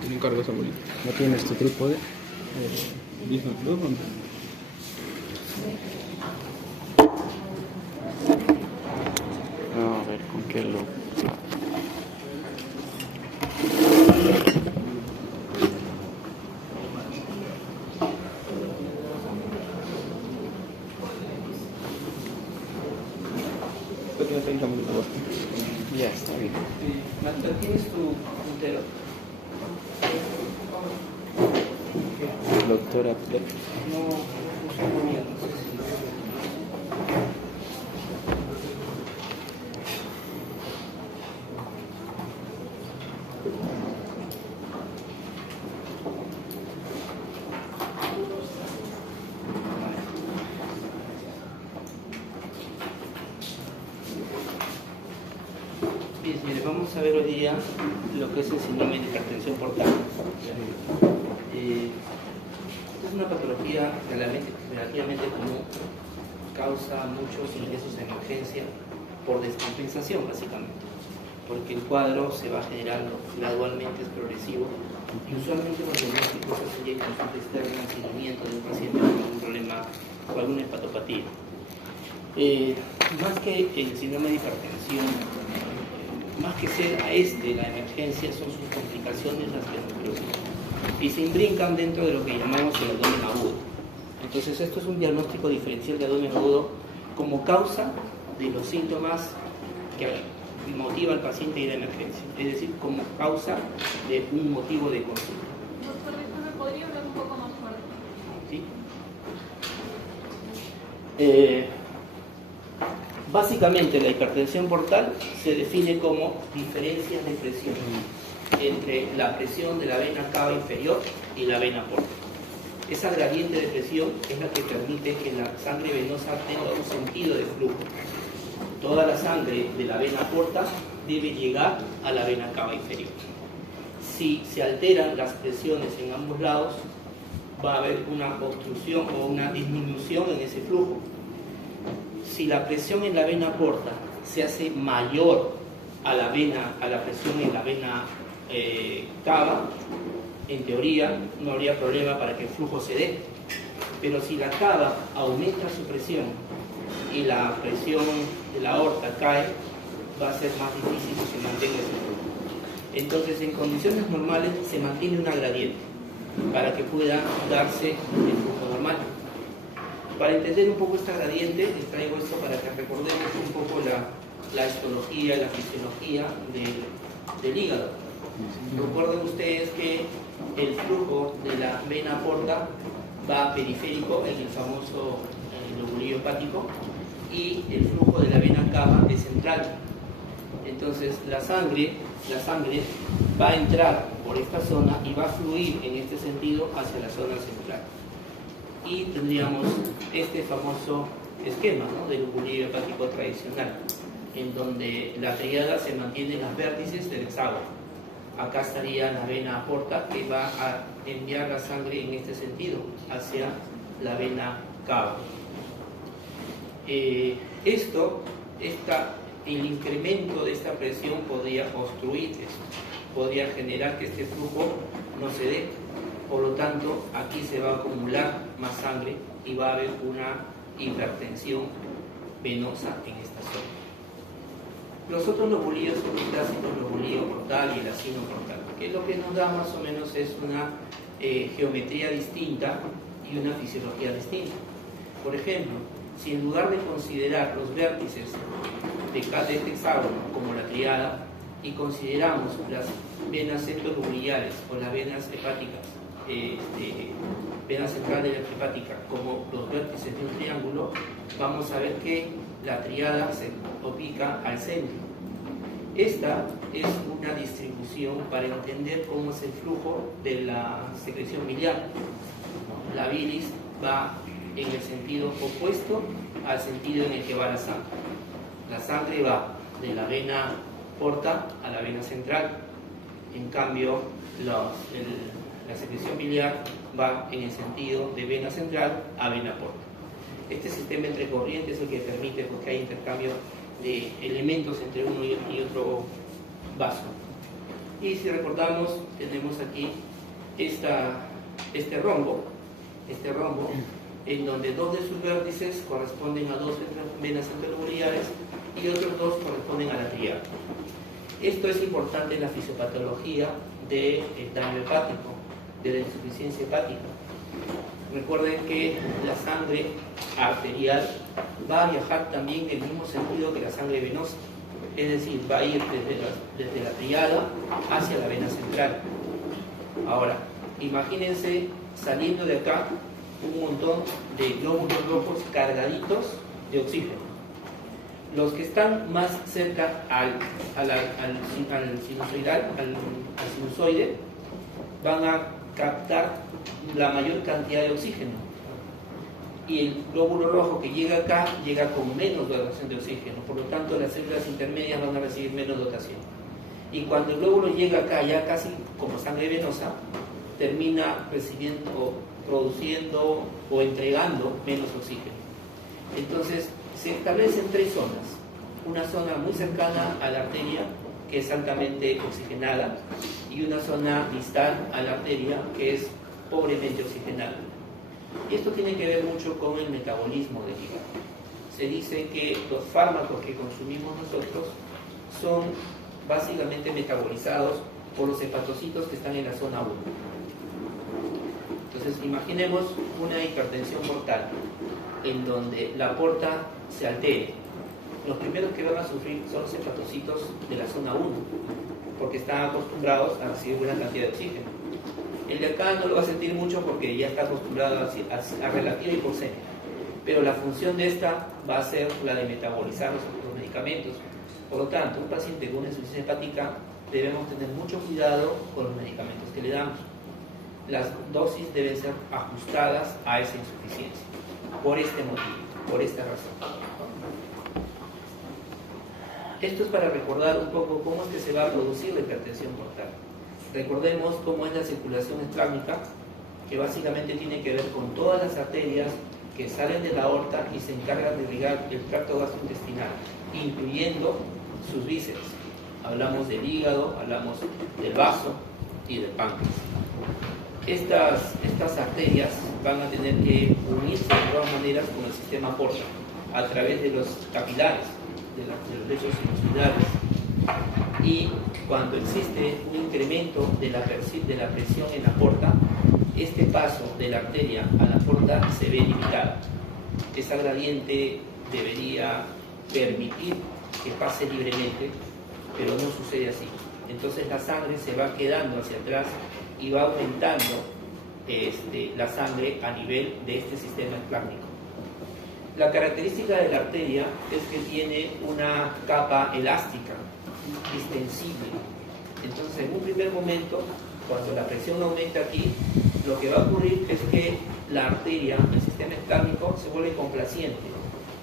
Te encargo esa bolita. ¿No tienes tu trípode? A ver, ¿con qué lo...? Ya está bien. Marta, ¿tienes tu puntero? Doctora, No, muy bien. No sé si... Bien, señores, vamos a ver hoy día lo que es el síndrome de hipertensión portal. Es una patología relativamente común, causa muchos ingresos de emergencia por descompensación, básicamente, porque el cuadro se va generando gradualmente, es progresivo, y usualmente los diagnósticos se hacen ya en consulta externa, en seguimiento de un paciente con algún problema o alguna hepatopatía. Más que el síndrome de hipertensión, más que ser a la emergencia, son sus complicaciones las que nos preocupan y se imbrincan dentro de lo que llamamos el abdomen agudo. Entonces esto es un diagnóstico diferencial de abdomen agudo como causa de los síntomas que motiva al paciente a ir a emergencia, es decir, como causa de un motivo de consulta. Doctor, ¿me podría hablar un poco más fuerte? ¿Sí? Básicamente la hipertensión portal se define como diferencias de presión entre la presión de la vena cava inferior y la vena porta. Esa gradiente de presión es la que permite que la sangre venosa tenga un sentido de flujo. Toda la sangre de la vena porta debe llegar a la vena cava inferior. Si se alteran las presiones en ambos lados, va a haber una obstrucción o una disminución en ese flujo. Si la presión en la vena porta se hace mayor a la presión en la vena cava, en teoría no habría problema para que el flujo se dé. Pero si la cava aumenta su presión y la presión de la aorta cae, va a ser más difícil que se mantenga ese flujo. Entonces, en condiciones normales se mantiene una gradiente para que pueda darse el flujo normal. Para entender un poco esta gradiente, les traigo esto para que recordemos un poco la histología y la fisiología del hígado. Recuerden ustedes que el flujo de la vena porta va periférico en el famoso lobulillo hepático y el flujo de la vena cava es central. Entonces la sangre va a entrar por esta zona y va a fluir en este sentido hacia la zona central. Y tendríamos este famoso esquema, ¿no?, del lobulillo hepático tradicional, en donde la tríada se mantiene en los vértices del hexágono. Acá estaría la vena porta que va a enviar la sangre en este sentido hacia la vena cava. El incremento de esta presión podría obstruir esto, podría generar que este flujo no se dé. Por lo tanto, aquí se va a acumular más sangre y va a haber una hipertensión venosa en esta zona. Los otros lobulillos son los clásicos lobulillo portal y el acino portal, que lo que nos da más o menos es una geometría distinta y una fisiología distinta. Por ejemplo, si en lugar de considerar los vértices de este hexágono como la tríada y consideramos las venas centrolobulares o las venas hepáticas, vena central de la hepática como los vértices de un triángulo, vamos a ver que la tríada se ubica al centro. Esta es una distribución para entender cómo es el flujo de la secreción biliar. La bilis va en el sentido opuesto al sentido en el que va la sangre. La sangre va de la vena porta a la vena central. En cambio, la secreción biliar va en el sentido de vena central a vena porta. Este sistema entre corrientes es el que permite que haya intercambio de elementos entre uno y otro vaso. Y si recordamos, tenemos aquí este rombo, en donde dos de sus vértices corresponden a dos venas anterolares y otros dos corresponden a la tríada. Esto es importante en la fisiopatología del daño hepático, de la insuficiencia hepática. Recuerden que la sangre arterial va a viajar también en el mismo sentido que la sangre venosa, es decir, va a ir desde la tríada hacia la vena central. Ahora, imagínense saliendo de acá un montón de glóbulos rojos cargaditos de oxígeno. Los que están más cerca al sinusoide, van a captar la mayor cantidad de oxígeno. Y el glóbulo rojo que llega acá, llega con menos dotación de oxígeno. Por lo tanto, las células intermedias van a recibir menos dotación. Y cuando el glóbulo llega acá, ya casi como sangre venosa, termina recibiendo, produciendo o entregando menos oxígeno. Entonces, se establecen tres zonas. Una zona muy cercana a la arteria, que es altamente oxigenada, y una zona distal a la arteria, que es pobremente oxigenada. Y esto tiene que ver mucho con el metabolismo del hígado. Se dice que los fármacos que consumimos nosotros son básicamente metabolizados por los hepatocitos que están en la zona 1. Entonces, imaginemos una hipertensión portal en donde la porta se altere. Los primeros que van a sufrir son los hepatocitos de la zona 1, porque están acostumbrados a recibir buena cantidad de oxígeno. El de acá no lo va a sentir mucho porque ya está acostumbrado a relativa hipocemia, pero la función de esta va a ser la de metabolizar los medicamentos. Por lo tanto, un paciente con una insuficiencia hepática debemos tener mucho cuidado con los medicamentos que le damos. Las dosis deben ser ajustadas a esa insuficiencia, por este motivo, por esta razón. Esto es para recordar un poco cómo es que se va a producir la hipertensión portal. Recordemos cómo es la circulación esplácnica, que básicamente tiene que ver con todas las arterias que salen de la aorta y se encargan de irrigar el tracto gastrointestinal, incluyendo sus vísceras. Hablamos del hígado, hablamos del vaso y del páncreas. Estas arterias van a tener que unirse de todas maneras con el sistema porta a través de los capilares, de los lechos sinusoidales. Y cuando existe un incremento de la presión en la porta, este paso de la arteria a la porta se ve limitado. Esa gradiente debería permitir que pase libremente, pero no sucede así. Entonces la sangre se va quedando hacia atrás y va aumentando la sangre a nivel de este sistema esplácnico. La característica de la arteria es que tiene una capa elástica, extensible. Entonces, en un primer momento, cuando la presión aumenta aquí, lo que va a ocurrir es que la arteria, el sistema esplácnico, se vuelve complaciente,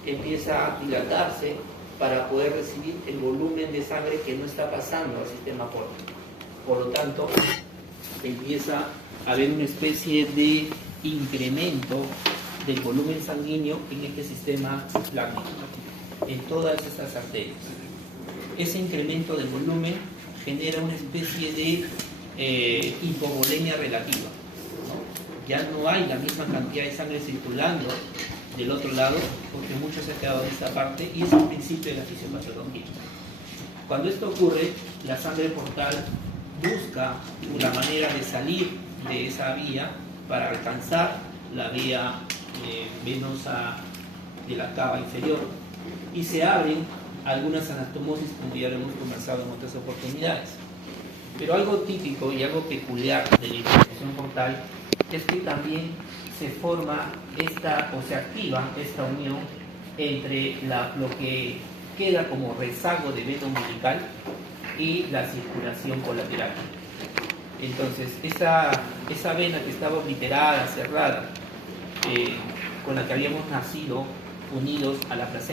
empieza a dilatarse para poder recibir el volumen de sangre que no está pasando al sistema porta. Por lo tanto, empieza a haber una especie de incremento del volumen sanguíneo en este sistema esplácnico, en todas estas arterias. Ese incremento del volumen genera una especie de hipovolemia relativa, ¿no? Ya no hay la misma cantidad de sangre circulando del otro lado, porque mucho se ha quedado en esta parte, y es el principio de la fisiopatología. Cuando esto ocurre, la sangre portal busca una manera de salir de esa vía para alcanzar la vía venosa de la cava inferior, y se abren algunas anastomosis, como ya lo hemos conversado en otras oportunidades. Pero algo típico y algo peculiar de la hipertensión portal es que también se forma o se activa esta unión entre lo que queda como rezago de vena umbilical y la circulación colateral. Entonces, esa vena que estaba obliterada, cerrada, con la que habíamos nacido unidos a la placenta,